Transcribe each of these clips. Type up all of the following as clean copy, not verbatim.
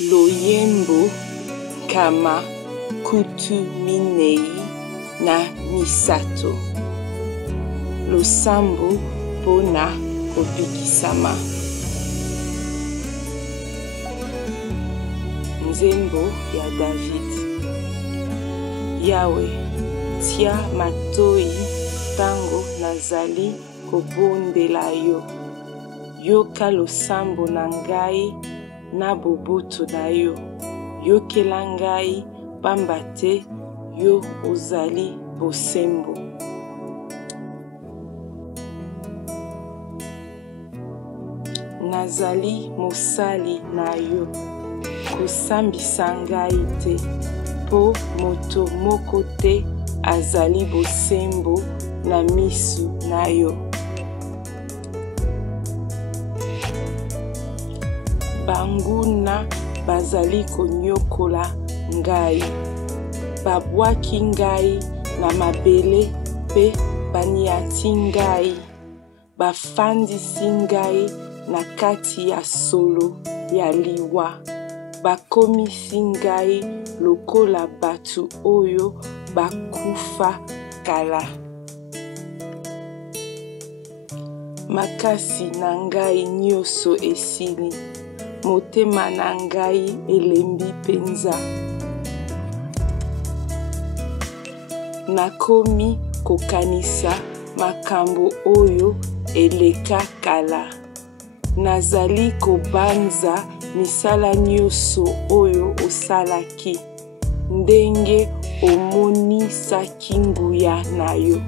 loyembo kama kutu minei na misato. Losambo pona kopikisama. Nzembo ya David. Yawe, tia matoi tango nazali kobondela yo. Yoka losambo na ngai na boboto na yo. Yokela ngai pamba te yo ozali bosembo. Nazali mosali na yo. Kosambisa ngai te. Po moto moko te azali bosembo na misu na yo. Banguna bazali konyokola ngai. Babwaki ngai na mabele pe baniati ngai. Bafandisi ngai na kati ya solo ya liwa. Bakomisi ngai lokola batu oyo bakufa kala. Makasi na ngai nyonso esili. Motema na ngai elembi penza. Nakomi kokanisa makambo oyo eleka kala. Nazali kobanza misala nyonso oyo osalaki. Ndenge omonisaki nguya na yo.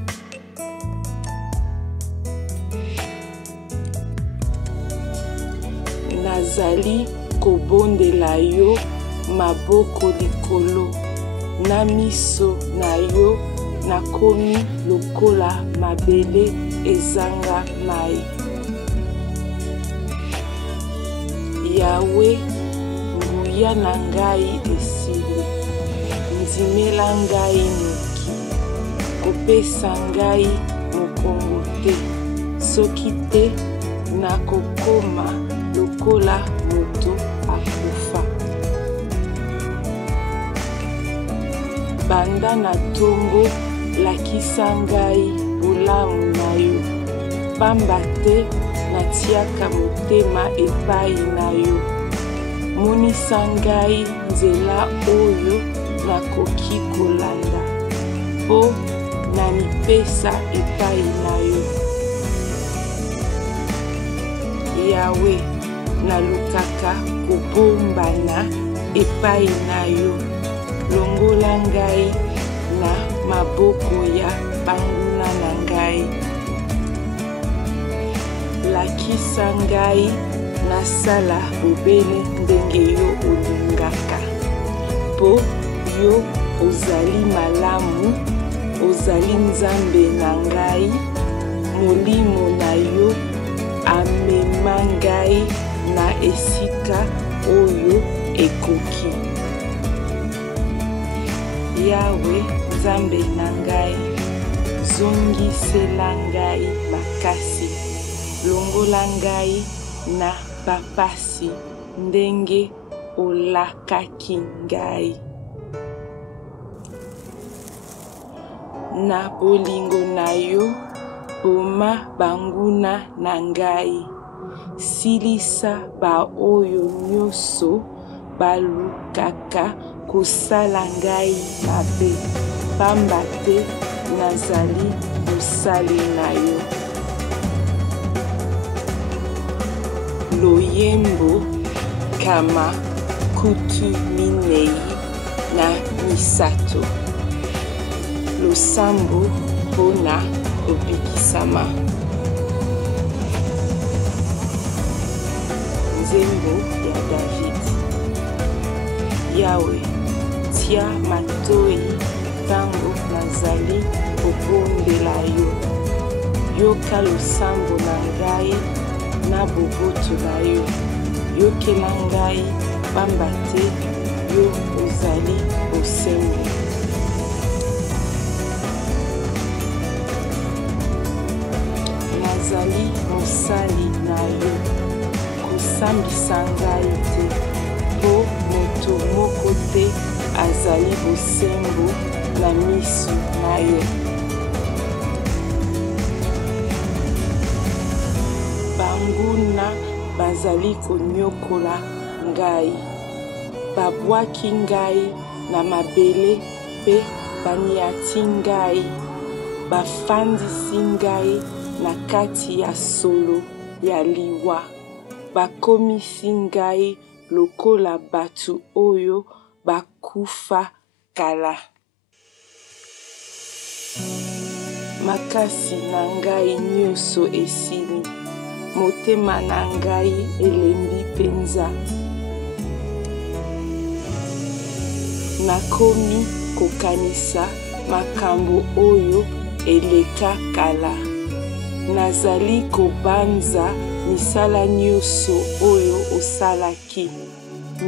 Nazali kobondela yo maboko likolo. Na miso na yo nakomi lokola mabele ezanga mai. Yawe, nguya na ngai esili. Nzimela ngai noki. Kopesa ngai mokongo te. Soki te nakokoma lokola moto akufa. Banda na tongo lakisa ngai bolamu na yo. Pamba te natiaka motema epai na yo. Monisa ngai nzela oyo nakoki kolanda. Po nanipesa epai na yo. Yawe, nalukaka kobombana epai na yo. Longola ngai na maboko ya banguna na ngai. Lakisa ngai nasala bobele ndenge yo olingaka. Po yo ozali malamu, ozali nzambe na ngai. Molimo na yo amema ngai na esika oyo ekoki. Yawe, nzambe na ngai, zongisela ngai makasi. Longola ngai na bapasi ndenge olakaki ngai. Na bolingo na yo, boma banguna na ngai. Silisa ba oyo nyonso balukaka kosala ngai mabe. Pamba te nazali mosali na yo. Loyembo kama kutu minei na misato. Losambo pona kopikisama. Nzembo ya David. Yawe, tia matoi tango nazali kobondela yo. Yoka losambo na ngai na boboto na yo. Yokela ngai pamba te yo ozali bosembo. Nazali mosali na yo. Kosambisa ngai te. Po bosembo na misu na yo. Banguna bazali konyokola ngai, babwaki ngai na mabele pe baniati ngai, bafandisi ngai na kati ya solo ya liwa, bakomisi ngai lokola batu oyo bakufa kala. Makasi na ngai nyonso esili, motema na ngai elembi penza. Nakomi kokanisa makambo oyo eleka kala. Nazali kobanza misala nyonso oyo osalaki,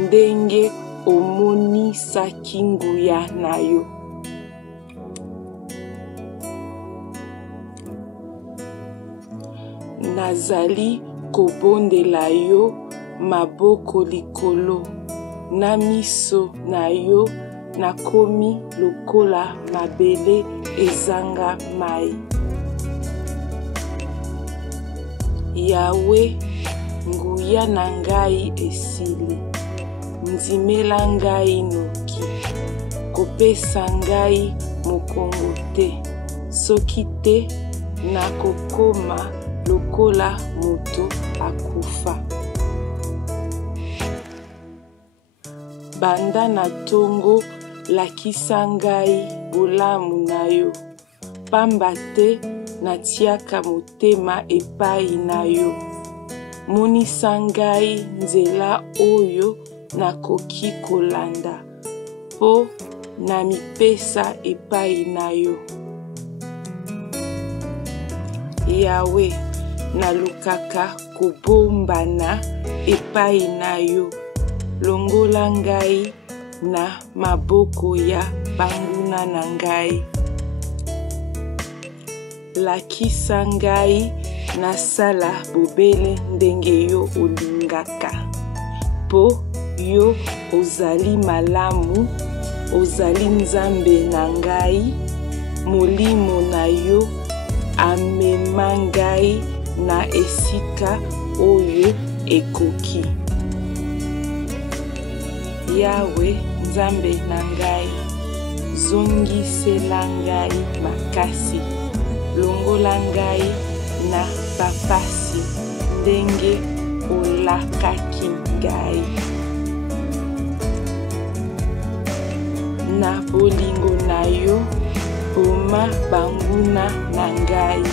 ndenge omonisaki nguya na yo. Nazali kobondela yo maboko likolo, na miso na yo nakomi lokola mabele ezanga mai. Yawe, nguya na ngai esili, ndimela ngai noki, kopesa ngai mokongo te, soki te nakokoma lokola moto akufa. Banda na tongo lakisa ngai bolamu na yo, pamba te natiaka motema epai na yo. Monisa ngai nzela oyo nakoki kolanda, po na mipesa epai na yo. Yawe, nalukaka kobombana epai na yo, longola ngai na maboko ya banguna na ngai. Lakisa ngai nasala bobele ndenge yo olingaka, po yo ozali malamu, ozali nzambe na ngai, molimo na yo amema ngai na esika oyo ekoki. Yawe, nzambe na ngai, zongisela ngai makasi, longola ngai na bapasi ndenge olakaki ngai. Na bolingo na yo, boma banguna na ngai,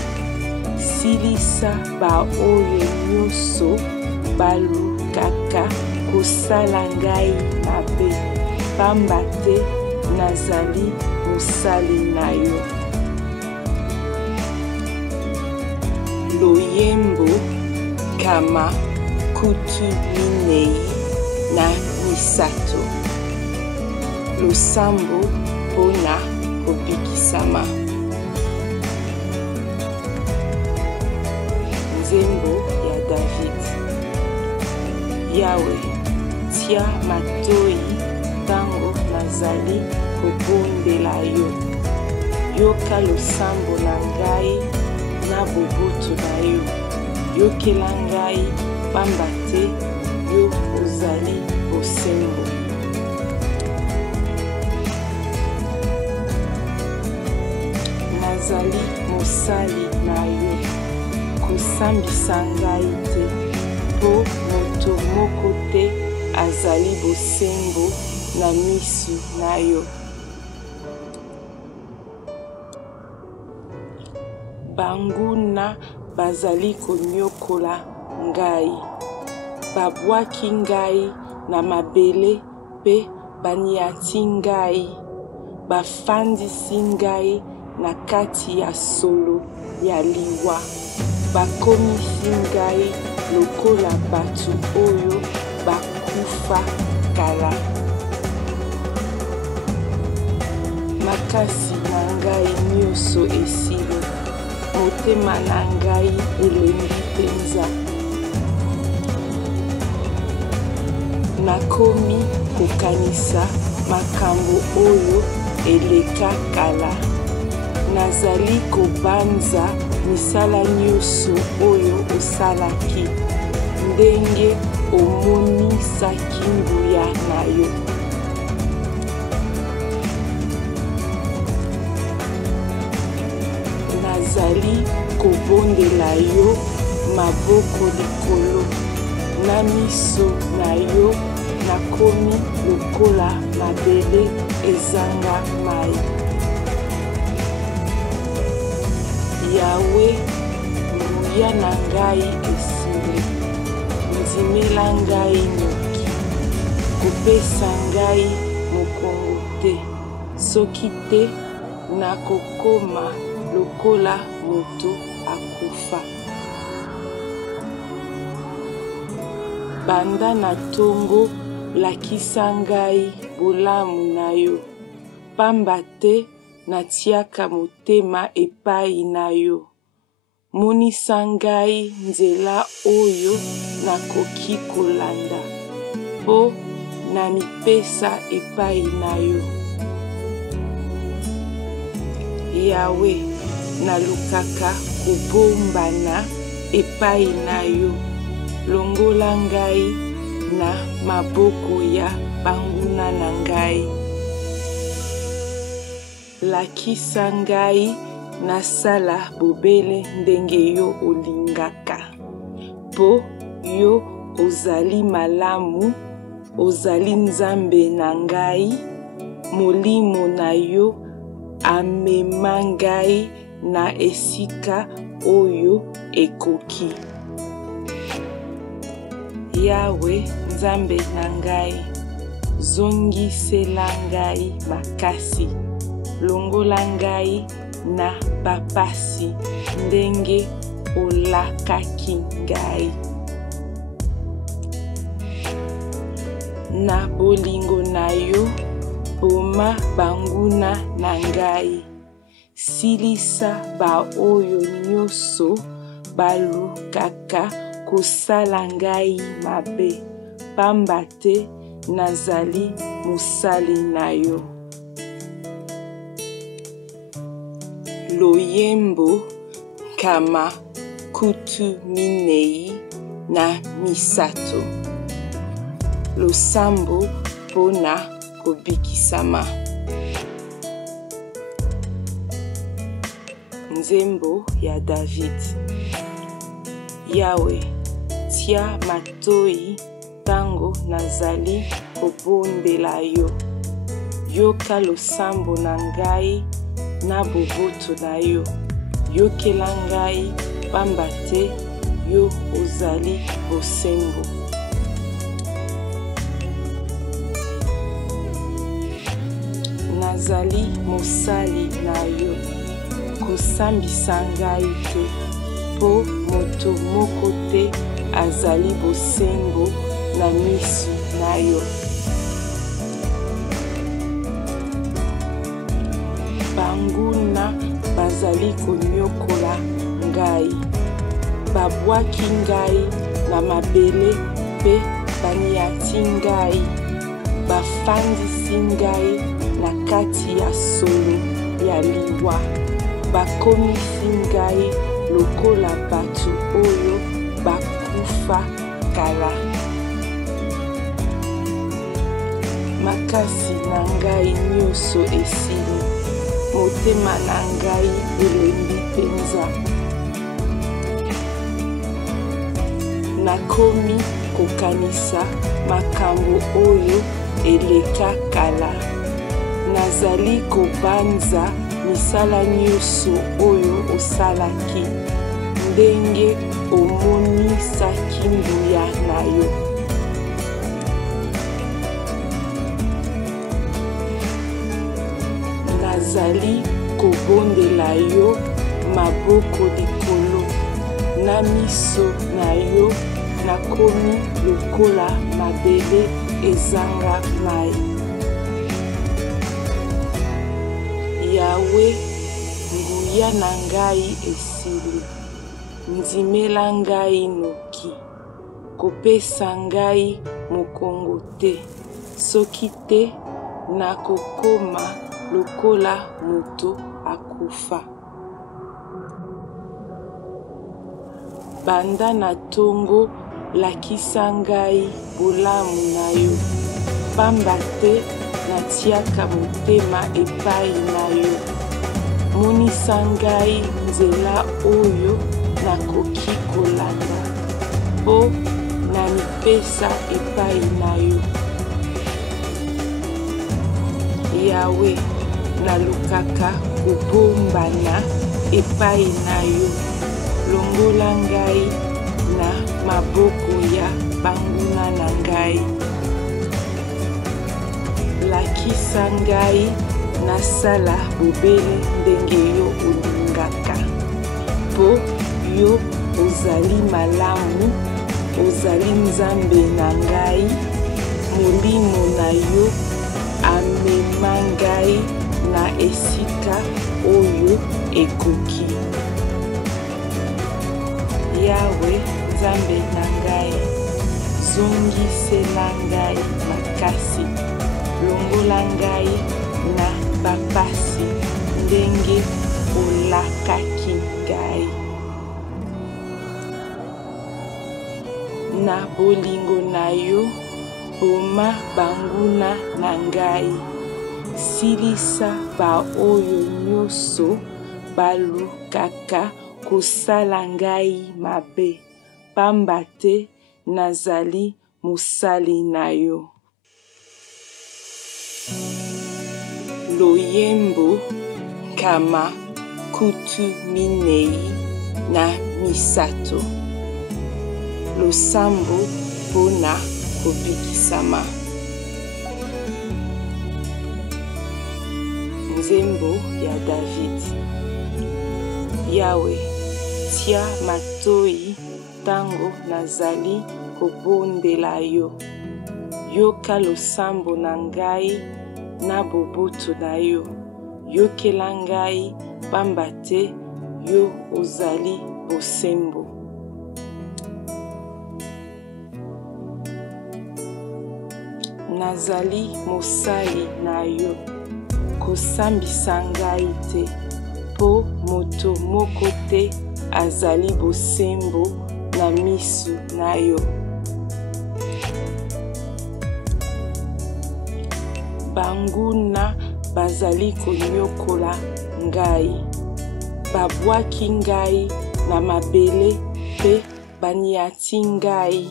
silisa ba oyo nyonso balukaka kosala ngai mabe, pamba te nazali mosali na yo. Loyembo kama kutu minei na misato, losambo pona kobikisama. Nzembo ya David. Yawe, tia matoi tango nazali kobondela yo. Yoka losambo na ngai na boboto na yo. Yokela ngai pamba te yo ozali bosembo. Nazali mosali na yo, kosambisa ngai te, po moto moko te azali bosembo na misu na yo. Banguna bazali konyokola ngai, babwaki ngai na mabele pe baniati ngai, bafandisi ngai na kati ya solo ya liwa, bakomisi ngai lokola batu oyo bakufa kala. Makasi na ngai nyonso esili, motema na ngai elembi penza. Nakomi kokanisa makambo oyo eleka kala. Nazali kobanza misala nyonso oyo osalaki, ndenge omonisaki nguya na yo. Nazali kobondela yo maboko likolo, na miso na yo nakomi lokola mabele ezanga mai. Yawe, nguya na ngai esili, ndimela ngai noki, kopesa ngai mokongo te, soki te nakokoma lokola moto akufa. Banda na tongo lakisa ngai bolamu na yo, pamba te natiaka motema epai na yo. Monisa ngai nzela oyo nakoki kolanda, po na mipesa epai na yo. Yawe, nalukaka kobombana epai na yo, longola ngai na maboko ya banguna na ngai. Lakisa ngai nasala bobele ndenge yo olingaka, po yo ozali malamu, ozali nzambe na ngai, molimo na yo amema ngai na esika oyo ekoki. Yawe, nzambe na ngai, zongisela ngai makasi, longola ngai na bapasi ndenge olakaki ngai. Na bolingo na yo, boma banguna na ngai, silisa ba oyo nyonso balukaka kosala ngai mabe, pamba te nazali mosali na yo. Loyembo kama kutu minei na misato, losambo pona kobikisama. Nzembo ya David. Yawe, tia matoi tango nazali kobondela yo, yoka losambo na ngai na boboto na yo, yokela ngai pamba te yo ozali bosembo. Nazali mosali na yo, kosambisa ngai te, po moto moko te azali bosembo na misu na yo. Banguna bazali konyokola ngai, babwaki ngai na mabele pe baniati ngai, bafandisi ngai na kati ya solo ya liwa, bakomisi ngai lokola batu oyo bakufa kala. Makasi na ngai nyonso esili, motema na ngai elembi penza. Nakomi kokanisa makambo oyo eleka kala. Nazali kobanza misala nyonso oyo osalaki, ndenge omonisaki nguya na yo. Nazali kobondela yo maboko likolo, na miso na yo nakomi lokola mabele ezanga mai. Yawe, nguya na ngai esili, ndimela ngai noki, kopesa ngai mokongo te, soki te nakokoma lokola moto akufa. Banda na tongo lakisa ngai bolamu na yo, pamba te natiaka motema epai na yo. Monisa ngai nzela oyo nakoki kolanda, po nanipesa epai na yo. Yawe, nalukaka kobombana epai na yo. Longola ngai na maboko ya banguna na ngai. Lakisa ngai nasala bobele ndenge yo olingaka. Po yo ozali malamu, ozali nzambe na ngai. Molimo na yo amema ngai na esika oyo ekoki. Yawe, nzambe na ngai, zongisela ngai makasi. Longola ngai na bapasi ndenge olakaki ngai. Na bolingo na yo, boma banguna na ngai. Silisa ba oyo nyonso balukaka kosala ngai mabe, pamba te nazali mosali na yo. Loyembo kama kutu minei na misato. Losambo pona kobikisama. Nzembo ya David. Yawe, tia matoi tango nazali kobondela yo. Yoka losambo na ngai na boboto na yo. Yokela ngai pamba te yo ozali bosembo. Nazali mosali na yo, kosambisa ngai te, po moto moko te azali bosembo na misu na yo. Banguna bazali konyokola ngai, babwaki ngai na mabele pe baniati ngai,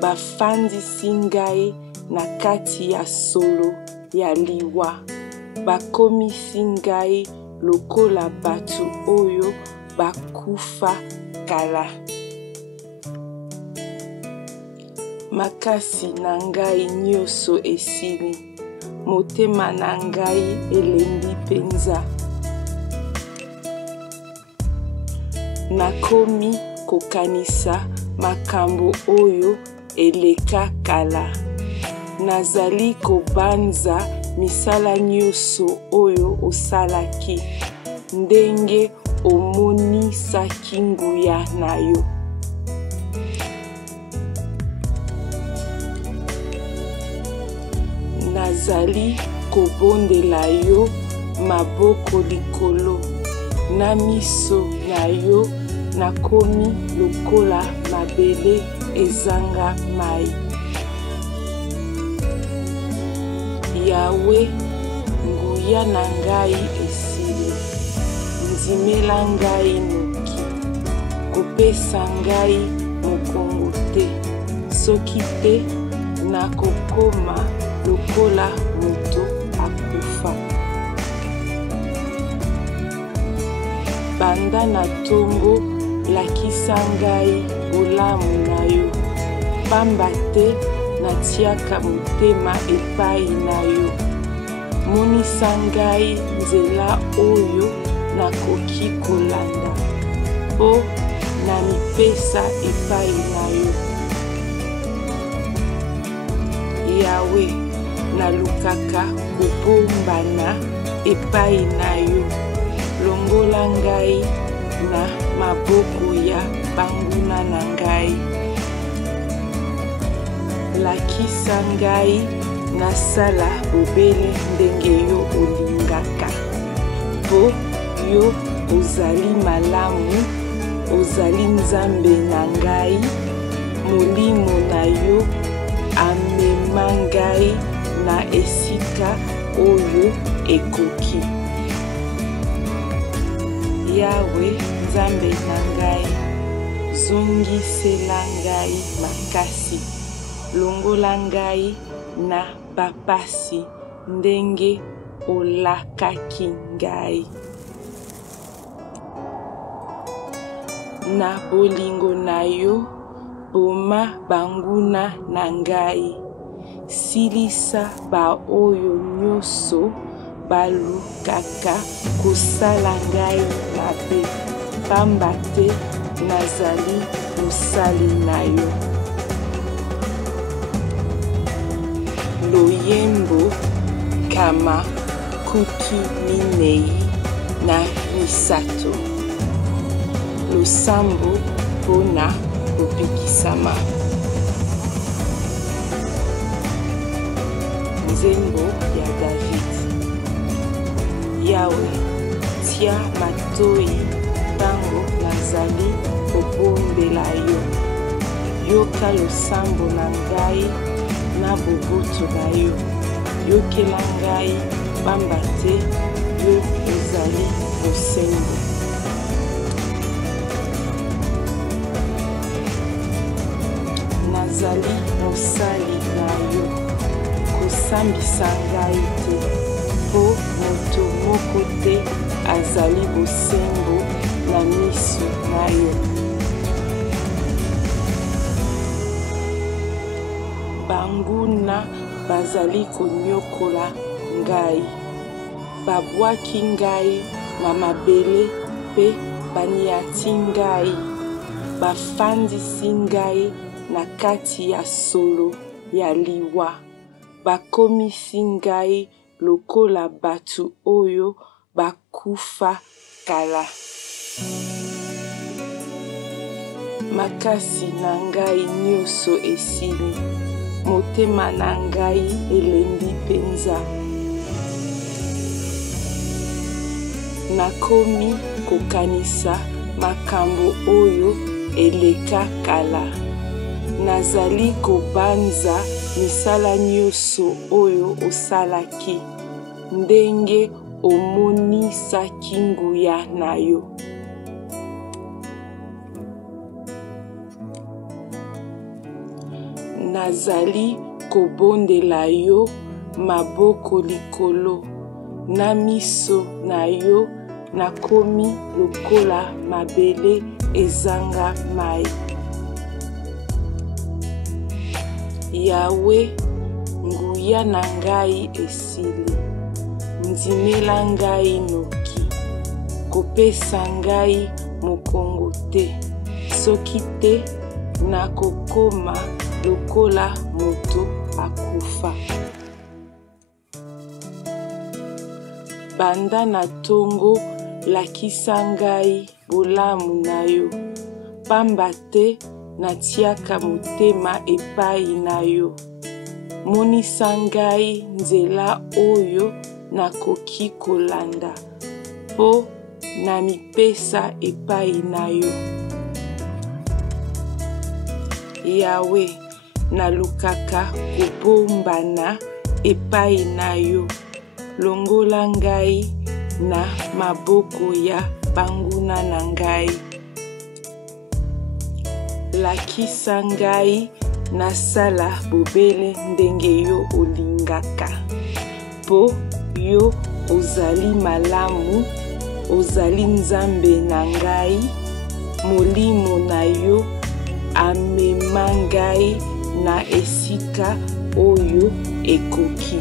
bafandisi ngai na kati ya solo ya liwa, bakomisi ngai lokola batu oyo bakufa kala. Makasi na ngai nyonso esili, motema na ngai elembi penza. Nakomi kokanisa makambo oyo eleka kala. Nazali kobanza misala nyonso oyo osalaki, ndenge omonisaki nguya na yo. Nazali kobondela yo maboko likolo, na miso na yo nakomi lokola mabele ezanga mai. Yawe, nguya na ngai esili, nzimela ngai noki, kopesa ngai mokongo te, soki te nakokoma lokola moto akufa. Banda na tongo lakisa ngai bolamu na yo, pamba te natiaka motema epai na yo. Monisa ngai nzela oyo nakoki kolanda, po nanipesa epai na yo. Yawe, nalukaka kobombana epai na yo. Longola ngai na maboko ya banguna na ngai. Lakisa ngai nasala bobele ndenge yo olingaka. Po yo ozali malamu, ozali nzambe na ngai, molimo na yo amema ngai na esika oyo ekoki. Yawe nzambe na ngai, zongisela ngai makasi, longola ngai na bapasi ndenge olakaki ngai. Na bolingo na yo, boma banguna na ngai, silisa ba oyo nyonso balukaka kosala ngai mabe, pamba te nazali mosali na yo. Loyembo kama kutu minei na misato, losambo pona kopikisama. Nzembo ya David. Yawe, tia matoi tango nazali kobombela yo. Yoka losambo na ngai na boboto na yo. Yokela ngai pamba te yo ozali bosembo. Nazali mosali na yo, kosambisa ngai te, po moto moko te azali bosembo na miso na yo. Banguna bazali konyokola ngai, babwaki ngai na mabele pe baniati ngai, bafandisi ngai na kati ya solo ya liwa, bakomisi ngai lokola batu oyo bakufa kala. Makasi na ngai nyonso esili, motema na ngai elembi penza. Nakomi kokanisa makambo oyo eleka kala. Nazali kobanza misala nyonso oyo osalaki, ndenge omonisaki nguya na yo. Nazali kobondela yo maboko likolo, na miso na yo nakomi lokola mabele ezanga mai. Yawe, nguya na ngai esili, ndimela ngai noki, kopesa ngai mokongo te, soki te nakokoma lokola moto akufa. Banda na tongo lakisa ngai bolamu na yo, pamba te natiaka motema epai na yo. Monisa ngai nzela oyo nakoki kolanda, po na mipesa epai na yo. Yawe, nalukaka kobombana epai na yo, longola ngai na maboko ya banguna na ngai. Lakisa ngai nasala bobele ndenge yo olingaka, po yo ozali malamu, ozali nzambe na ngai, molimo na yo amema ngai na esika oyo ekoki.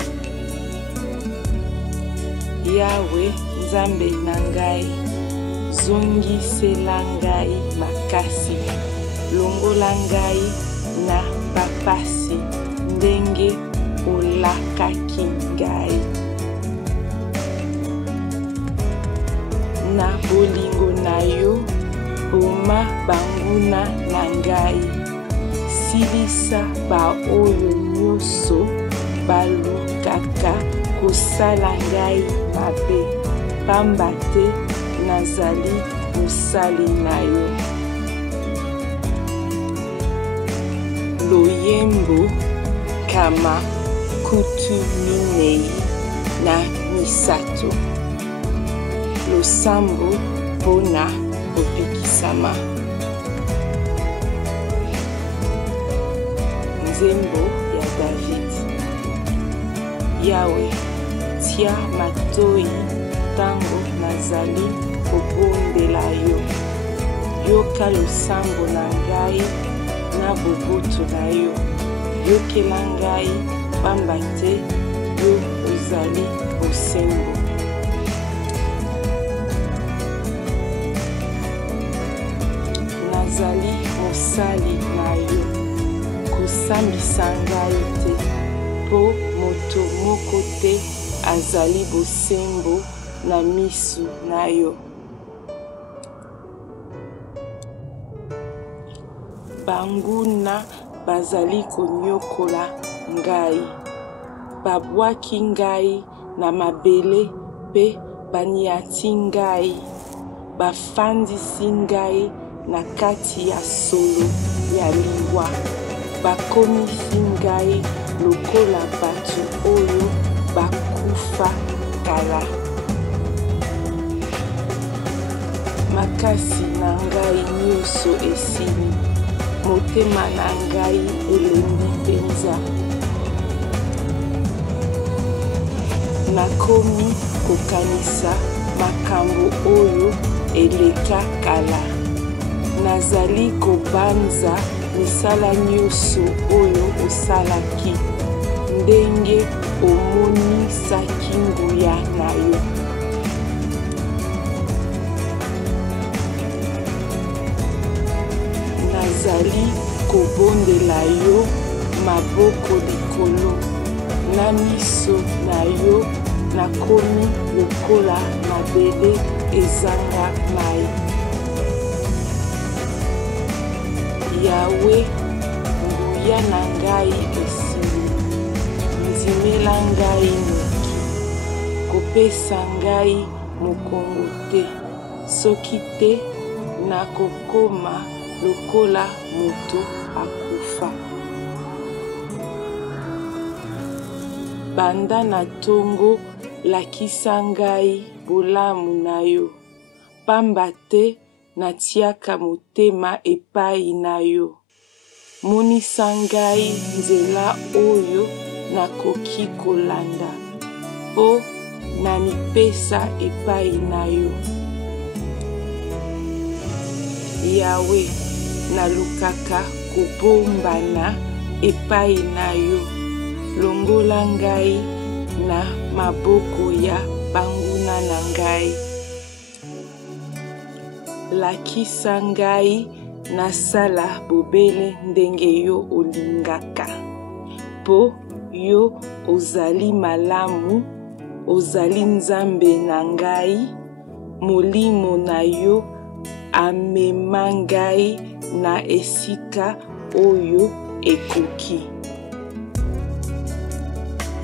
Yawe nzambe na ngai, zongisela ngai makasi, longola ngai na bapasi ndenge olakaki ngai. Na bolingo na yo, boma banguna na ngai, silisa ba oyo nyonso balukaka kosala ngai mabe, pamba te nazali mosali na yo. Loyembo kama kutu minei na misato. Losambo mpona kopekisama. Nzembo ya David. Yawe, tia matoi tango nazali kobondela yo. Yoka losambo na ngai na boboto na yo. Yokela ngai pamba te yo ozali bosembo. Nazali mosali na yo, kosambisa ngai te, po moto moko te azali bosembo na misu na yo. Banguna bazali konyokola ngai, babwaki ngai na mabele pe baniati ngai, bafandisi ngai na kati ya solo ya liwa, bakomisi ngai lokola batu oyo bakufa kala. Makasi na ngai nyonso esili, motema na ngai elembi penza. Nakomi kokanisa makambo oyo eleka kala. Nazali kobanza misala nyonso oyo osalaki, ndenge omonisaki nguya na yo. Nazali kobondela yo maboko likolo, na miso na yo nakomi lokola mabele ezanga mai. Yawe, nguya na ngai esili, ndimela ngai noki, kopesa ngai mokongo te, soki te nakokoma lokola moto akufa. Banda na tongo lakisa ngai bolamu na yo, pamba te natiaka motema epai na yo. Monisa ngai nzela oyo nakoki kolanda, po namipesa epai na yo. Yawe, nalukaka kobombana epai na yo, longola ngai na maboko ya banguna na ngai. Lakisa ngai nasala bobele ndenge yo olingaka, po yo ozali malamu, ozali nzambe na ngai, molimo na yo amema ngai na esika oyo ekoki.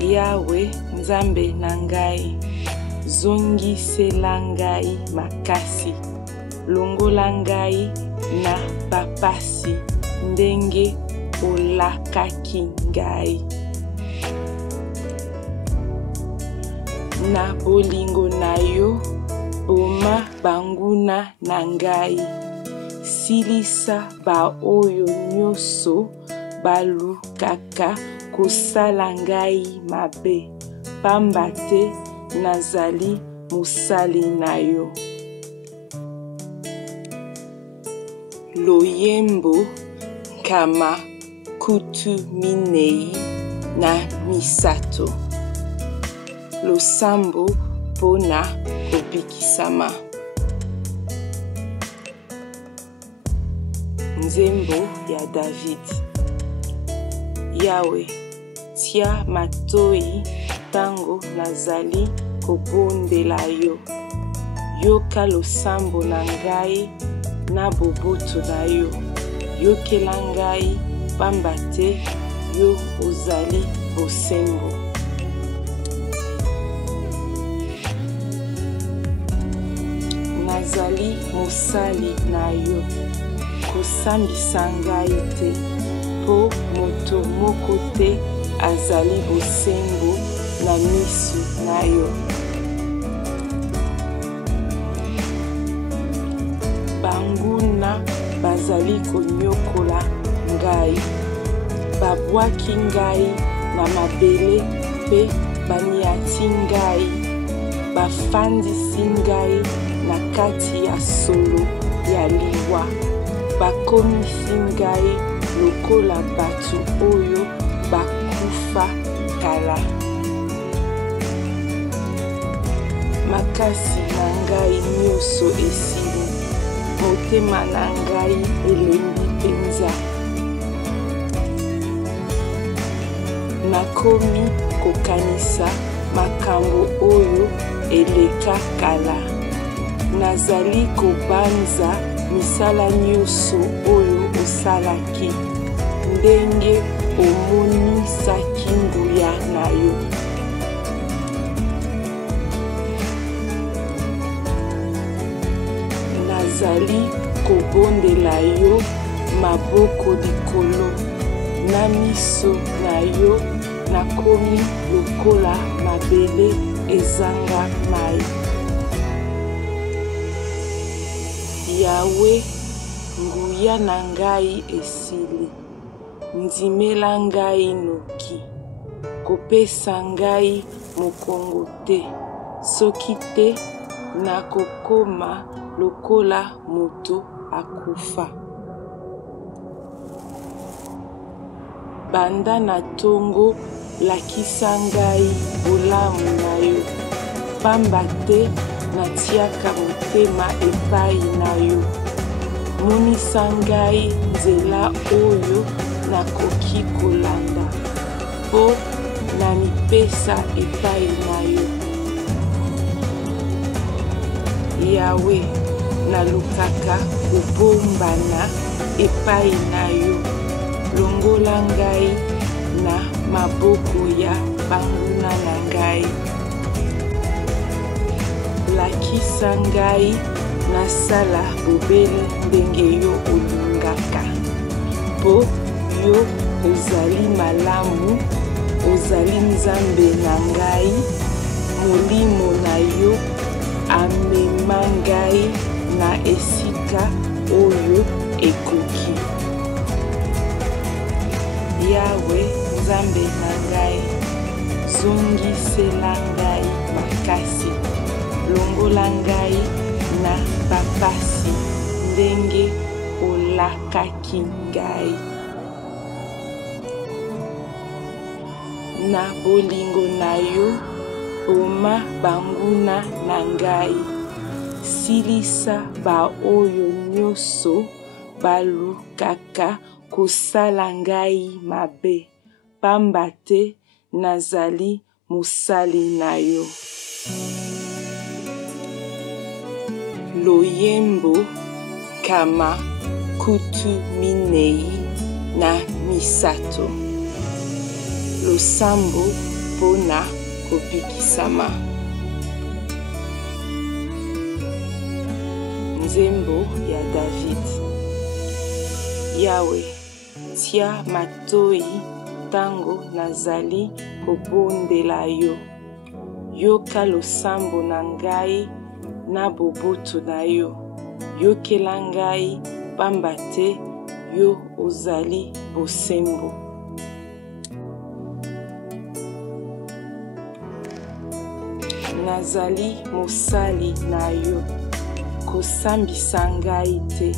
Yawe, nzambe na ngai, zongisela ngai makasi, longola ngai na bapasi ndenge olakaki ngai. Na bolingo na yo, boma banguna na ngai, silisa ba oyo nyonso balukaka kosala ngai mabe, pamba te nazali mosali na yo. Loyembo kama kutu minei na misato. Losambo mpona kopekisama. Nzembo ya David. Yawe, tia matoi tango nazali kobondela yo. Yoka losambo na ngai na boboto na yo. Yokela ngai pamba te yo ozali bosembo. Nazali mosali na yo, kosambisa ngai te, po moto moko te azali bosembo na misu na yo. Banguna bazali konyokola ngai, babwaki ngai na mabele pe baniati ngai, bafandisi ngai na kati ya solo ya liwa, bakomisi ngai lokola batu oyo bakufa kala. Makasi na ngai nyonso esili, motema na ngai elembi penza. Nakomi kokanisa makambo oyo eleka kala. Nazali kobanza misala nyonso oyo osalaki, ndenge omonisaki nguya na yo. Nazali kobondela yo maboko likolo, na miso na yo nakomi lokola mabele ezanga mai. Yawe, nguya na ngai esili, ndimela ngai noki, kopesa ngai mokongo te, soki te nakokoma lokola moto akufa. Banda na tongo lakisa ngai bolamu na yo, pamba te natiaka motema epai na yo. Monisa ngai nzela oyo nakoki kolanda, po namipesa epai na yo. Yawe, nalukaka kobombana epai na yo, longola ngai na maboko ya banguna na ngai. Lakisa ngai nasala bobele ndenge yo olingaka, po yo ozali malamu, ozali nzambe na ngai, molimo na yo amema ngai na esika oyo ekoki. Yawe, nzambe na ngai, zongisela ngai makasi, longola ngai na bapasi ndenge olakaki ngai. Na bolingo na yo, boma banguna na ngai, silisa ba oyo nyonso balukaka kosala ngai mabe, pamba te nazali mosali na yo. Loyembo kama kutu minei na misato, losambo pona kobikisama. Nzembo ya David. Yawe, tia matoi tango nazali kobondela yo, yoka losambo na ngai na boboto na yo, yokela ngai pamba te yo ozali bosembo. Nazali mosali na yo, kosambisa ngai te,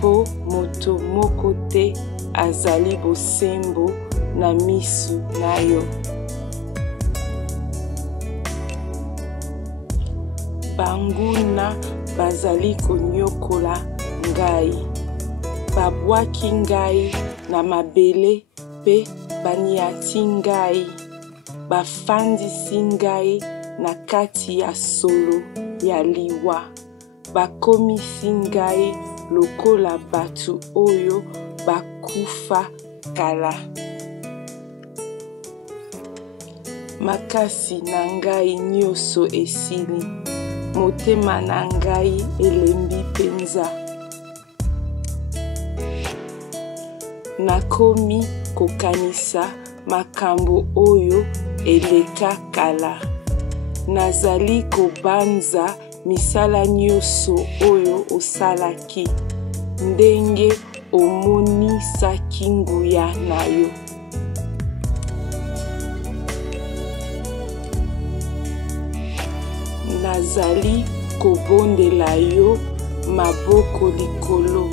po moto moko te azali bosembo na misu na yo. Banguna bazali konyokola ngai, babwaki ngai na mabele pe baniati ngai, bafandisi ngai na kati ya solo ya liwa, bakomisi ngai lokola batu oyo bakufa kala. makasi na ngai nyonso esili, motema na ngai elembi penza. Nakomi kokanisa makambo oyo eleka kala. Nazali kobanza misala nyonso oyo osalaki, ndenge omonisaki nguya na yo. Nazali kobondela yo maboko likolo,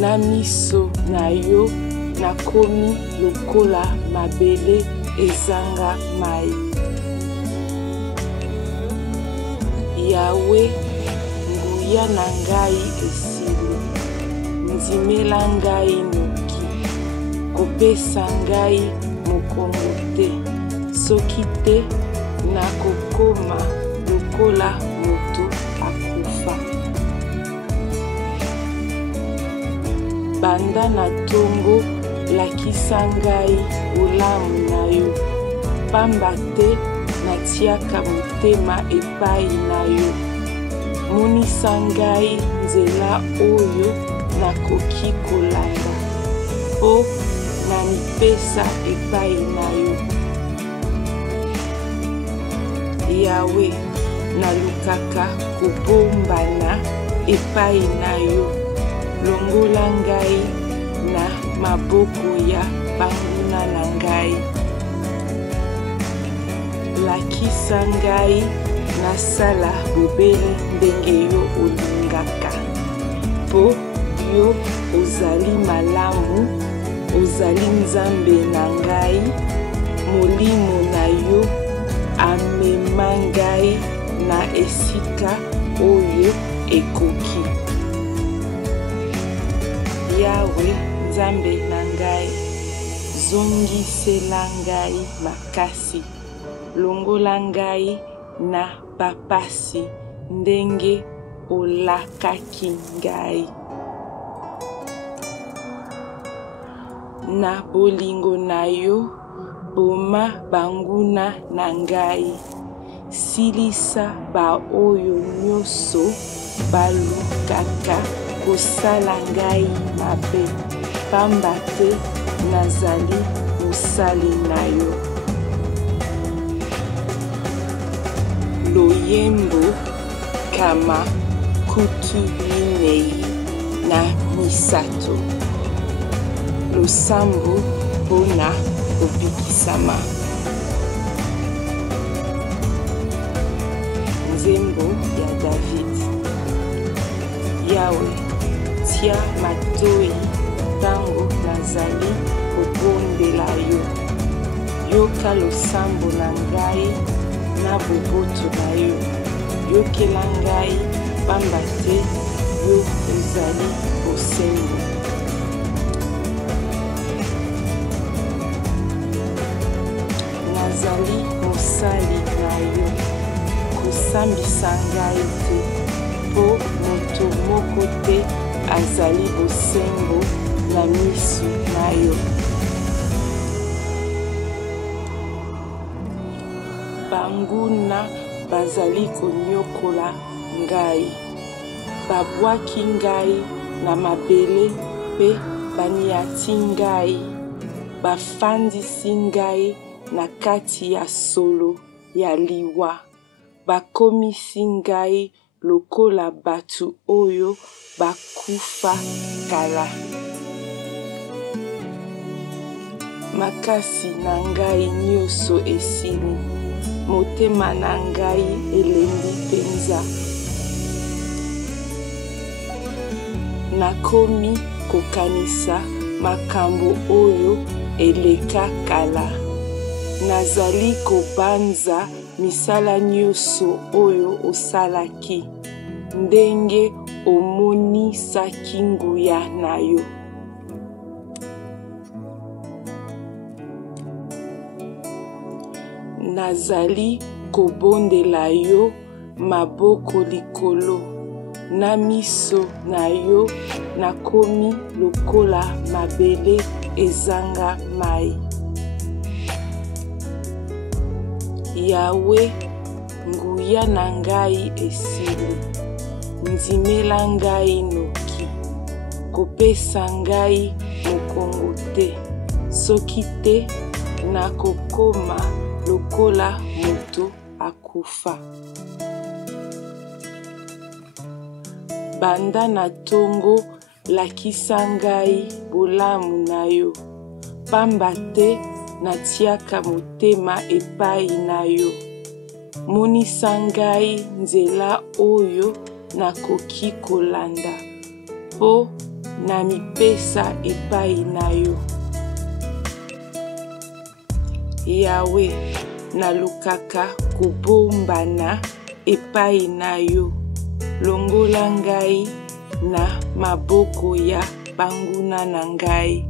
na miso na yo nakomi lokola mabele ezanga mai. Yawe, nguya na ngai esili, ndimela ngai noki, kopesa ngai mokongo te, soki te nakokoma lokola moto akufa. Banda na tongo lakisa ngai ulamu na yo, pamba te natiaka motema epai na yo. Monisa ngai nzela oyo nakoki kolanda, po na mipesa epai na yo. Yawe, nalukaka kobombana epai na yo, longola ngai na maboko ya banguna na ngai. Lakisa ngai nasala bobele ndenge yo olingaka, po yo ozali malamu, ozali nzambe na ngai, molimo na yo amema ngai na esika oyo ekoki. Yawe, nzambe na ngai, zongisela ngai makasi, longola ngai na bapasi ndenge olakaki ngai. Na bolingo na yo, boma banguna na ngai, silisa ba oyo nyonso balukaka kosala ngai mabe, pamba te nazali mosali na yo. Loyembo kama kutu minei na misato, losambo mpona kobikisama. Nzembo ya David. Yawe, tia matoi tango nazali kobondela yo. Yoka losambo na ngai na boboto na yo. Yokela ngai, pamba te yo ozali bosembo. Nazali mosali na yo, kosambisa ngai te, po moto moko te azali bosembo na miso na yo. Banguna bazali konyokola ngai, babwaki ngai na mabele pe baniati ngai, bafandisi ngai na kati ya solo ya liwa, bakomisi ngai lokola batu oyo bakufa kala. Makasi na ngai nyonso esili, motema na ngai elembi penza. Nakomi kokanisa makambo oyo eleka kala. Nazali kobanza misala nyonso oyo osalaki, ndenge omonisaki nguya na yo. Nazali kobondela yo maboko likolo, na miso na yo nakomi lokola mabele ezanga mai. Yawe, nguya na ngai esili, ndimela ngai noki, kopesa ngai mokongo te, soki te nakokoma lokola moto akufa. Banda na tongo lakisa ngai bolamu na yo, pamba te natiaka motema epai na yo. Monisa ngai nzela oyo nakoki kolanda, po na mipesa epai na yo. Yawe, nalukaka kobombana epai na yo, longola ngai na maboko ya banguna na ngai.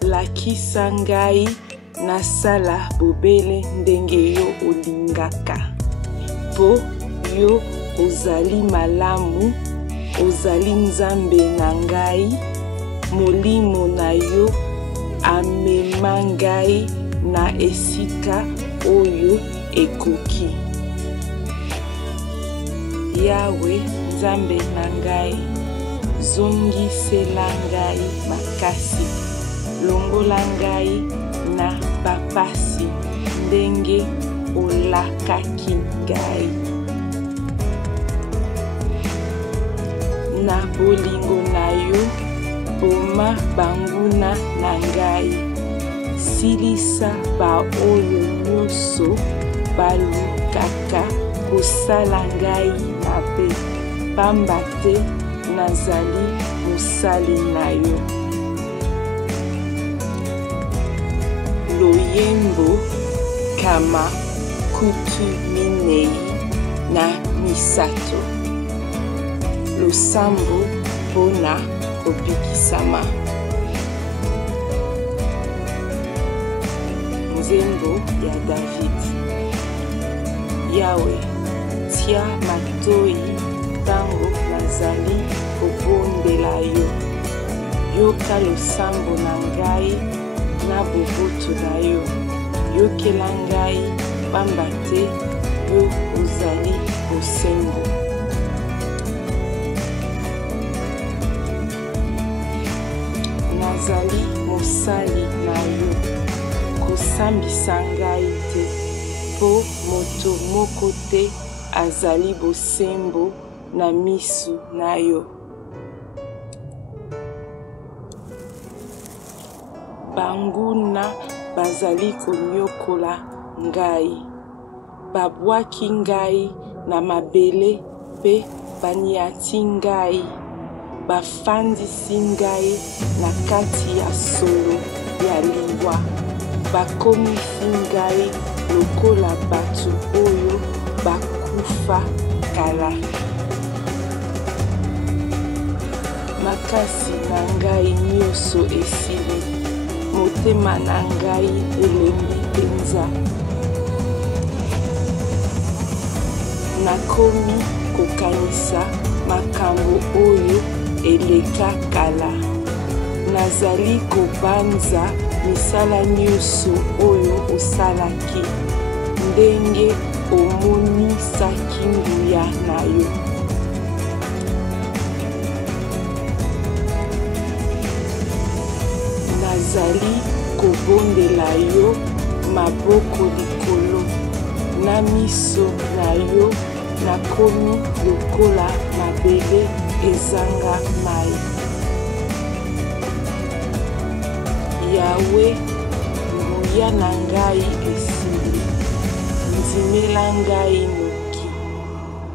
Lakisa ngai nasala bobele ndenge yo olingaka, po yo ozali malamu, ozali nzambe na ngai, molimo na yo amema ngai na esika oyo ekoki. Yawe, nzambe na ngai, zongisela ngai makasi, longola ngai na bapasi ndenge olakaki ngai. Na bolingo na yo, boma banguna na ngai, silisa ba oyo nyonso balukaka kosala ngai mabe, pamba te nazali mosali na yo. Loyembo kama kutu minei na misato, losambo pona kopikisama. Nzembo ya David. Yawe, tia matoi tango nazali kobondela yo, yoka losambo na ngai na boboto na yo, yokela ngai pamba te yo ozali bosembo. Nazali mosali na yo, kosambisa ngai te, po moto moko te azali bosembo na misu na yo. Banguna bazali konyokola ngai, babwaki ngai na mabele pe baniati ngai, bafandisi ngai na kati ya solo ya liwa, bakomisi ngai lokola bato oyo bakufa kala. Makasi na ngai nyonso esili, motema na ngai elembi penza. Nakomi kokanisa makambo oyo eleka kala, nazali kobanza misala nyonso oyo osalaki, ndenge omonisaki nguya na yo. Nazali kobondela yo maboko likolo, na miso na yo nakomi lokola mabele ezanga mai. Yawe, nguya na ngai esili, ndimela ngai noki,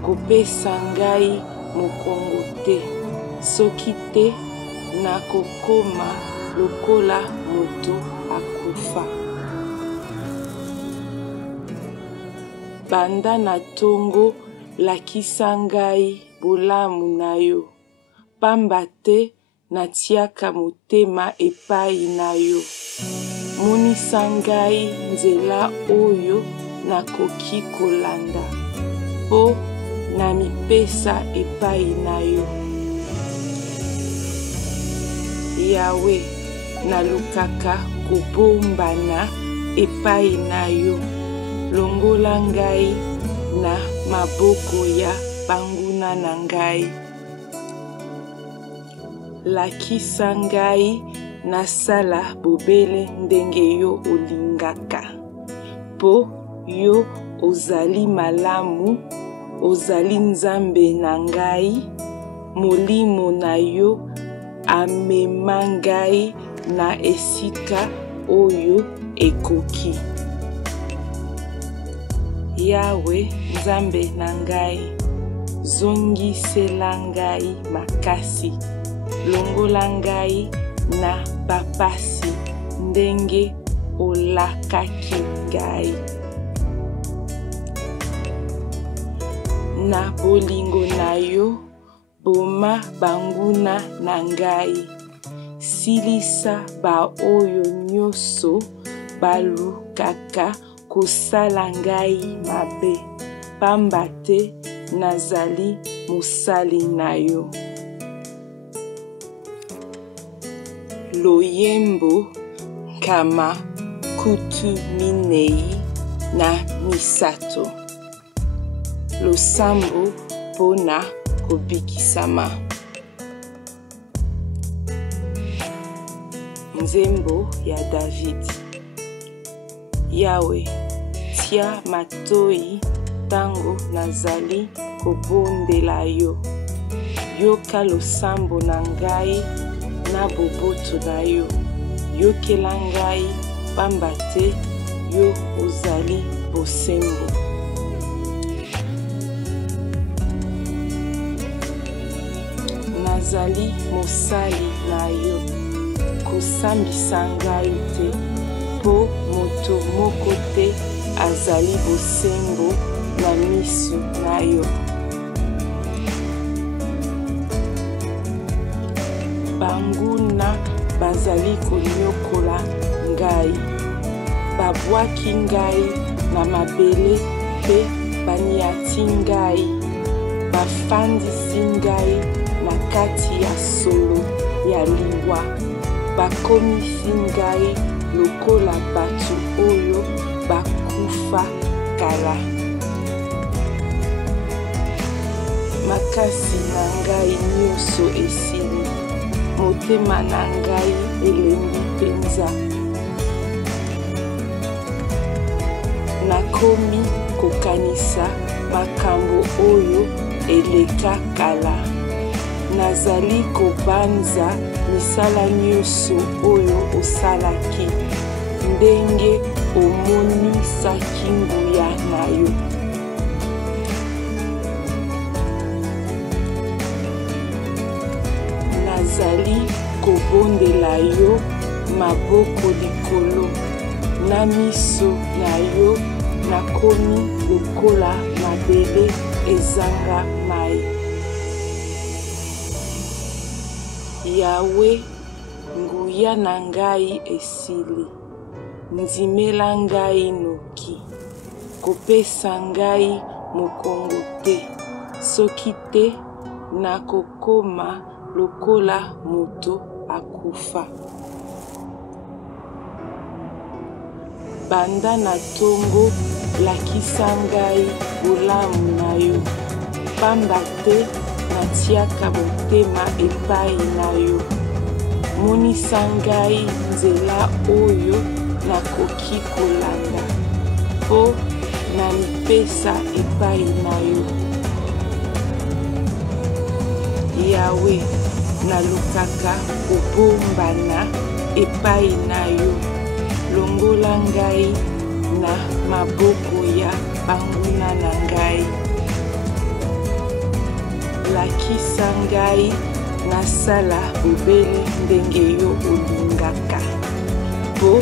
kopesa ngai mokongo te, soki te nakokoma lokola moto akufa. Banda na tongo lakisa ngai bolamu na yo, pamba te natiaka motema epai na yo. Monisa ngai nzela oyo nakoki kolanda, po na mipesa epai na yo. Yawe, nalukaka kobombana epai na yo. Longola ngai na maboko ya banguna na ngai. Lakisa ngai nasala bobele ndenge yo olingaka. Po yo ozali malamu, ozali Nzambe na ngai, molimo na yo amema ngai na esika oyo ekoki. Yawe Nzambe na ngai, zongisela ngai makasi, longola ngai na bapasi ndenge olakaki ngai. Na bolingo na yo, boma banguna na ngai, silisa ba oyo nyonso balukaka kosala ngai mabe, pamba te nazali mosali na yo. Loyembo kama kutu minei na misato. Losambo pona kobikisama. Nzembo ya David. Yawe, tia matoi tango nazali kobondela yo. Yoka losambo na ngai na boboto na yo. Yokela ngai pamba te yo ozali bosembo. Nazali mosali na yo, kosambisa ngai te, po moto moko te azali bosembo na misu na yo. Banguna bazali konyokola ngai, babwaki ngai na mabele pe baniati ngai, bafandisi ngai na kati ya solo ya liwa, bakomisi ngai lokola batu oyo bakufa kala. Makasi na ngai nyonso esili, motema na ngai elembi penza. Nakomi kokanisa makambo oyo eleka kala. Nazali kobanza misala nyonso oyo osalaki, ndenge omonisaki nguya na yo. Nazali kobondela yo maboko likolo, na miso na yo nakomi lokola mabele ezanga mai. Yawe, nguya na ngai esili, ndimela ngai noki, kopesa ngai mokongo te, soki te nakokoma lokola moto akufa. Banda na tongo lakisa ngai bolamu na yo, pamba te natiaka motema epai na yo. Monisa ngai nzela oyo nakoki kolanda, po nanipesa epai na yo. Yawe, nalukaka kobombana epai na yo, longola ngai na maboko ya banguna na ngai. Lakisa ngai nasala bobele ndenge yo olingaka, po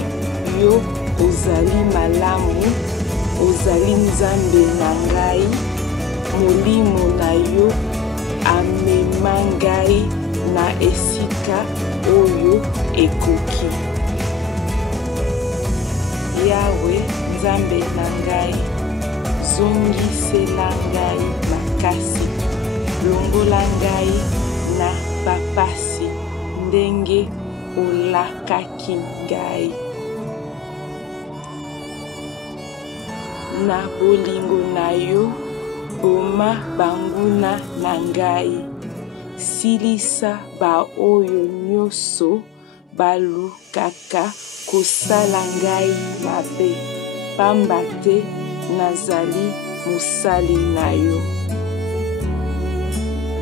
yo ozali malamu, ozali Nzambe na ngai, molimo na yo amema ngai na esika oyo ekoki. Yawe Nzambe na ngai, zongisela ngai makasi, longola ngai na bapasi ndenge olakaki ngai. na bolingo na yo, boma banguna na ngai. Silisa ba oyo nyonso balukaka kosala ngai mabe, pamba te nazali mosali na yo.